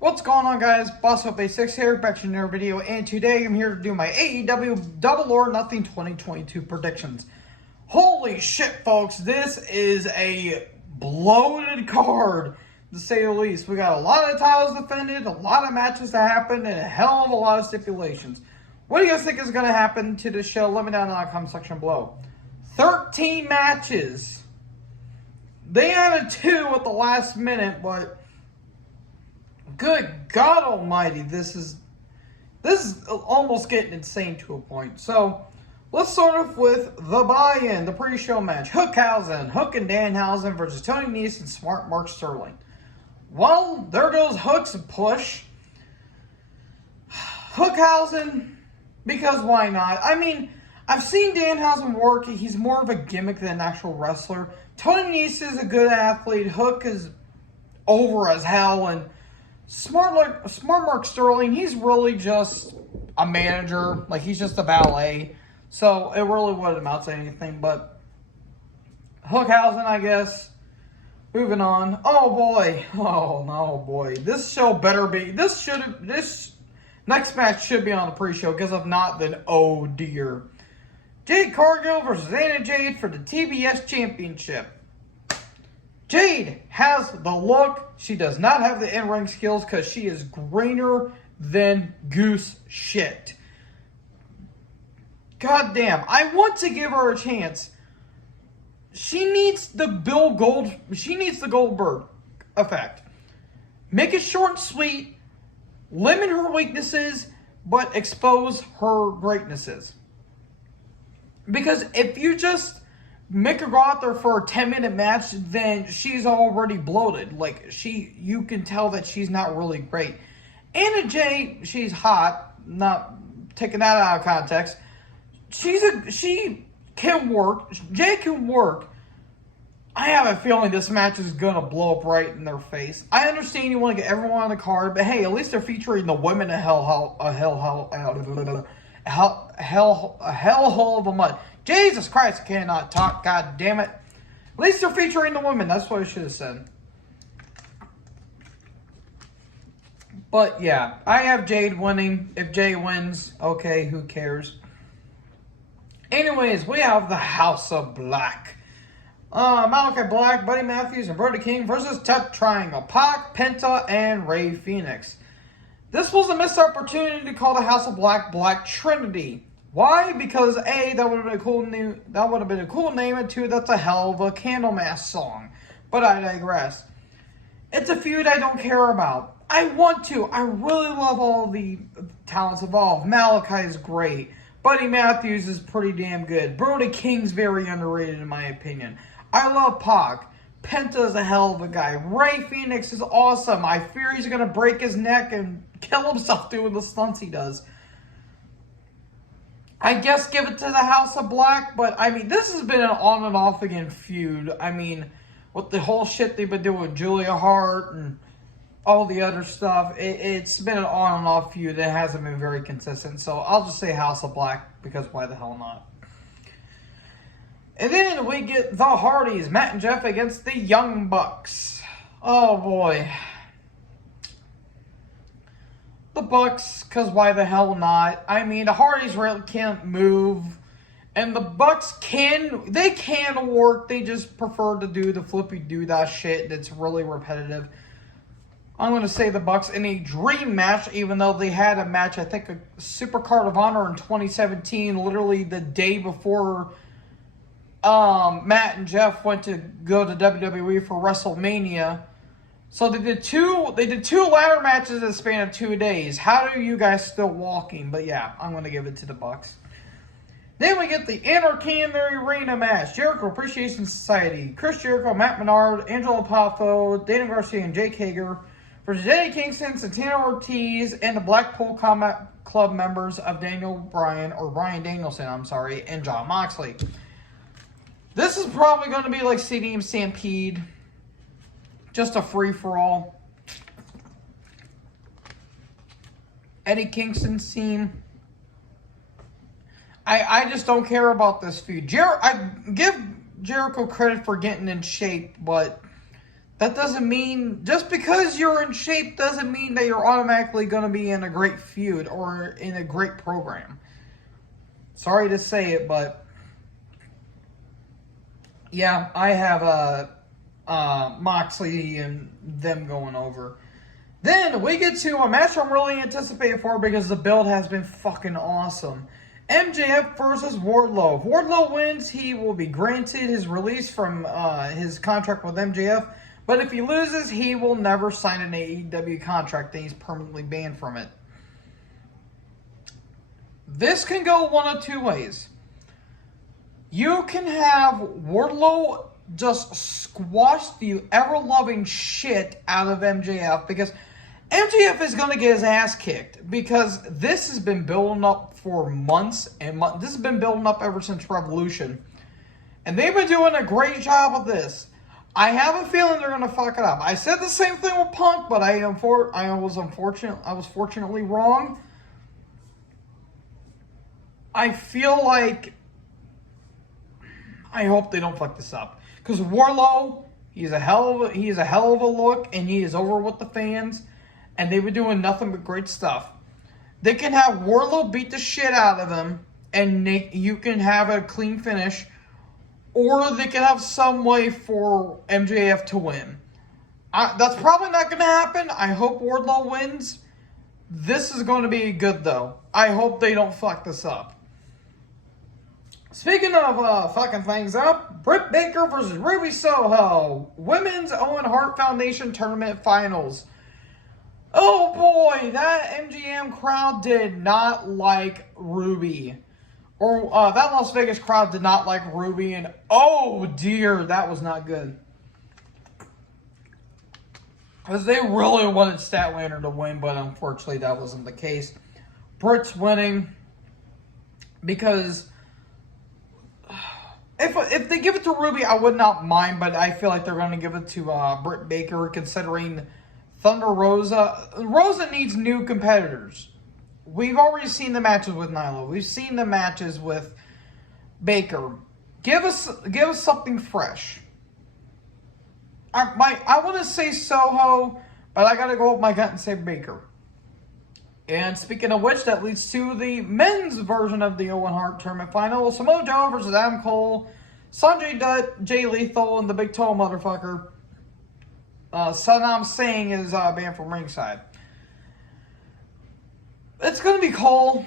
What's going on, guys? Boss Up A6 here, back to another video, and today I'm here to do my AEW Double or Nothing 2022 predictions. Holy shit, folks, this is a bloated card, to say the least. We got a lot of titles defended, a lot of matches to happen, and a hell of a lot of stipulations. What do you guys think is going to happen to this show? Let me know in the comment section below. 13 matches. They added 2 at the last minute, but good God Almighty, this is almost getting insane to a point. So let's start off with the buy-in, the pre-show match. Hook and Danhausen versus Tony Nese and Smart Mark Sterling. Well, there goes Hook's push. Hookhausen, because why not? I mean, I've seen Danhausen work. He's more of a gimmick than an actual wrestler. Tony Nese is a good athlete. Hook is over as hell, and Smart Mark Sterling, he's really just a manager. Like, he's just a valet. So, it really wouldn't amount to anything. But Hookhausen, I guess. Moving on. Oh, boy. Oh, no, boy. This show better be. This next match should be on the pre-show. Because if not, then oh, dear. Jade Cargill versus Anna Jade for the TBS Championship. Jade has the look. She does not have the in-ring skills because she is greener than goose shit. God damn. I want to give her a chance. She needs the Goldberg effect. Make it short and sweet. Limit her weaknesses, but expose her greatnesses. Because if you just make her go out there for a 10-minute match, then she's already bloated. Like, you can tell that she's not really great. Anna Jay, she's hot. Not taking that out of context. She can work. Jay can work. I have a feeling this match is going to blow up right in their face. I understand you want to get everyone on the card, but hey, at least they're featuring the women a hell of a mud. Jesus Christ, I cannot talk, god damn it. At least they're featuring the women, that's what I should have said. But yeah, I have Jade winning. If Jay wins, okay, who cares? Anyways, we have the House of Black. Malachi Black, Buddy Matthews, and Brody King versus Death Triangle. Pac, Penta, and Rey Fenix. This was a missed opportunity to call the House of Black Black Trinity. Why? Because A, that would have been a cool name. That would have been a cool name, and 2, that's a hell of a Candlemass song. But I digress. It's a feud I don't care about. I want to. I really love all the talents involved. Malachi is great. Buddy Matthews is pretty damn good. Brody King's very underrated in my opinion. I love Pac. Penta is a hell of a guy. Rey Fenix is awesome. I fear he's going to break his neck and kill himself doing the stunts he does. I guess give it to the House of Black, but I mean, this has been an on and off again feud. I mean, with the whole shit they've been doing with Julia Hart and all the other stuff, it's been an on and off feud that hasn't been very consistent. So I'll just say House of Black, because why the hell not? And then we get the Hardys, Matt and Jeff against the Young Bucks. Oh boy. The Bucks, because why the hell not? I mean, the Hardys really can't move. And the Bucks can work. They just prefer to do the flippy doo-dah shit that's really repetitive. I'm going to say the Bucks in a dream match, even though they had a match, I think, a Super Card of Honor in 2017, literally the day before Matt and Jeff went to go to WWE for WrestleMania. So they did two ladder matches in the span of 2 days. How are you guys still walking? But yeah, I'm going to give it to the Bucks. Then we get the Anarchy in the Arena match. Jericho Appreciation Society. Chris Jericho, Matt Menard, Angelo Poffo, Dana Garcia, and Jake Hager versus Eddie Kingston, Santana Ortiz, and the Blackpool Combat Club members of Bryan Danielson, and Jon Moxley. This is probably going to be like Stadium Stampede. Just a free-for-all. Eddie Kingston's team. I just don't care about this feud. I give Jericho credit for getting in shape, but That doesn't mean, just because you're in shape doesn't mean that you're automatically going to be in a great feud or in a great program. Sorry to say it, but yeah, I have Moxley and them going over. Then we get to a match I'm really anticipating for because the build has been fucking awesome. MJF versus Warlow. If Warlow wins, he will be granted his release from his contract with MJF. But if he loses, he will never sign an AEW contract and he's permanently banned from it. This can go one of two ways. You can have Warlow just squash the ever-loving shit out of MJF because MJF is going to get his ass kicked because this has been building up for months and months. This has been building up ever since Revolution. And they've been doing a great job of this. I have a feeling they're going to fuck it up. I said the same thing with Punk, but I was fortunately wrong. I feel like I hope they don't fuck this up. Because Warlow, he's a hell of a look, and he is over with the fans. And they've been doing nothing but great stuff. They can have Warlow beat the shit out of him, and you can have a clean finish. Or they can have some way for MJF to win. That's probably not going to happen. I hope Wardlow wins. This is going to be good, though. I hope they don't fuck this up. Speaking of fucking things up, Britt Baker versus Ruby Soho. Women's Owen Hart Foundation Tournament Finals. Oh boy, that MGM crowd did not like Ruby. Or that Las Vegas crowd did not like Ruby, and oh dear, that was not good. Because they really wanted Statlander to win, but unfortunately that wasn't the case. Britt's winning because if they give it to Ruby, I would not mind, but I feel like they're going to give it to Britt Baker, considering Thunder Rosa. Rosa needs new competitors. We've already seen the matches with Nyla. We've seen the matches with Baker. Give us something fresh. I want to say Soho, but I got to go with my gut and say Baker. And speaking of which, that leads to the men's version of the Owen Hart Tournament Final. Samoa Joe versus Adam Cole, Sanjay Dutt, Jay Lethal, and the big tall motherfucker. Saddam Singh is banned from ringside. It's going to be Cole.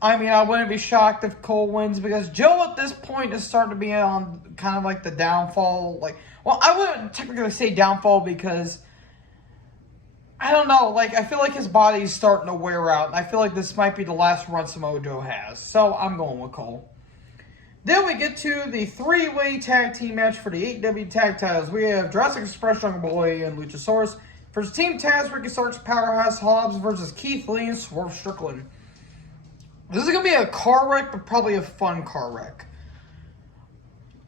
I mean, I wouldn't be shocked if Cole wins because Joe at this point is starting to be on kind of like the downfall. Well, I wouldn't technically say downfall because I don't know. I feel like his body is starting to wear out. And I feel like this might be the last run Samoa Joe has. So I'm going with Cole. Then we get to the three-way tag team match for the AEW tag titles. We have Jurassic Express, Jungle Boy, and Luchasaurus versus Team Taz, Ricky Starks, Powerhouse Hobbs versus Keith Lee and Swerve Strickland. This is going to be a car wreck, but probably a fun car wreck.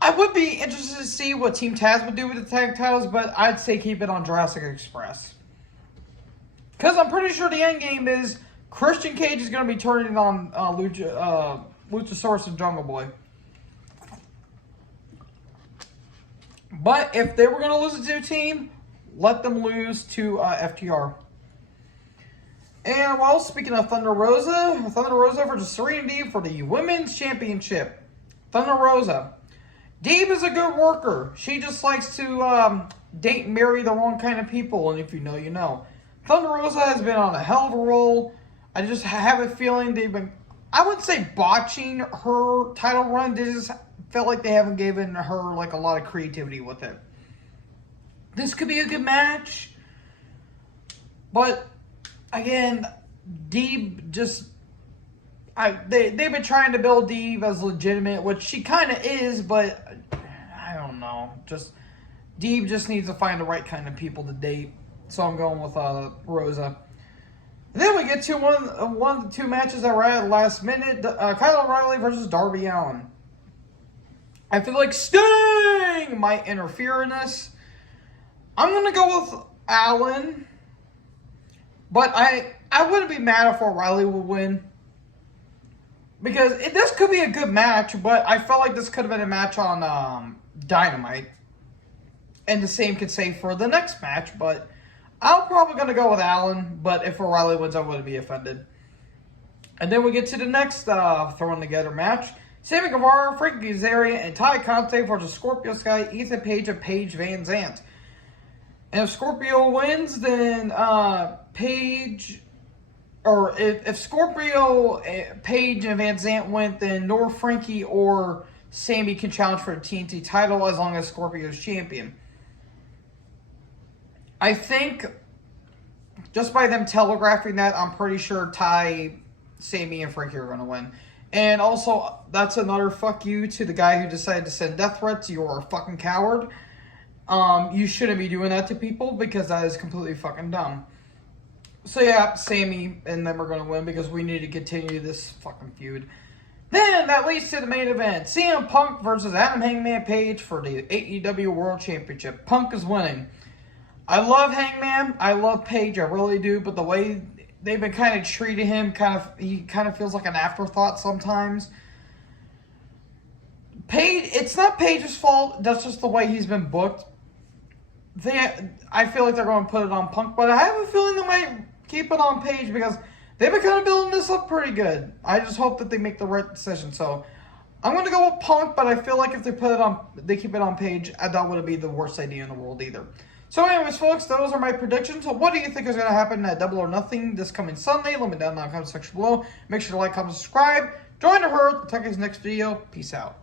I would be interested to see what Team Taz would do with the tag titles, but I'd say keep it on Jurassic Express. Because I'm pretty sure the end game is Christian Cage is going to be turning on Luchasaurus and Jungle Boy. But if they were going to lose it to a team, let them lose to FTR. And, well, speaking of Thunder Rosa versus Serena Deeb for the Women's Championship. Thunder Rosa. Deeb is a good worker. She just likes to date and marry the wrong kind of people, and if you know, you know. Thunder Rosa has been on a hell of a roll. I just have a feeling they've been, I wouldn't say botching her title run. They just felt like they haven't given her a lot of creativity with it. This could be a good match. But, again, Deeb just, they've been trying to build Deeb as legitimate, which she kind of is, but I don't know. Deeb just needs to find the right kind of people to date. So I'm going with Rosa. And then we get to one of the two matches that were at the last minute. Kyle O'Reilly versus Darby Allin. I feel like Sting might interfere in this. I'm going to go with Allin. But I wouldn't be mad if O'Reilly would win. Because this could be a good match, but I felt like this could have been a match on Dynamite. And the same could say for the next match, but I'm probably going to go with Allen, but if O'Reilly wins, I wouldn't be offended. And then we get to the next thrown together match. Sammy Guevara, Frankie Kazarian, and Ty Conte versus Scorpio Sky, Ethan Page, and Paige Van Zant. And if Scorpio wins, then Paige, or if Scorpio, Paige, and Van Zant win, then nor Frankie or Sammy can challenge for the TNT title as long as Scorpio's champion. I think, just by them telegraphing that, I'm pretty sure Ty, Sammy, and Frankie are going to win. And also, that's another fuck you to the guy who decided to send death threats. You're a fucking coward. You shouldn't be doing that to people because that is completely fucking dumb. So yeah, Sammy and them are going to win because we need to continue this fucking feud. Then that leads to the main event. CM Punk versus Adam Hangman Page for the AEW World Championship. Punk is winning. I love Hangman. I love Page. I really do. But the way they've been kind of treating him, he kind of feels like an afterthought sometimes. Page, it's not Page's fault. That's just the way he's been booked. I feel like they're going to put it on Punk, but I have a feeling they might keep it on Page because they've been kind of building this up pretty good. I just hope that they make the right decision. So I'm going to go with Punk, but I feel like if they keep it on Page, that wouldn't be the worst idea in the world either. So anyways, folks, those are my predictions. So what do you think is going to happen at Double or Nothing this coming Sunday? Let me know down in the comment section below. Make sure to like, comment, subscribe. Join the herd. Talk to you next video. Peace out.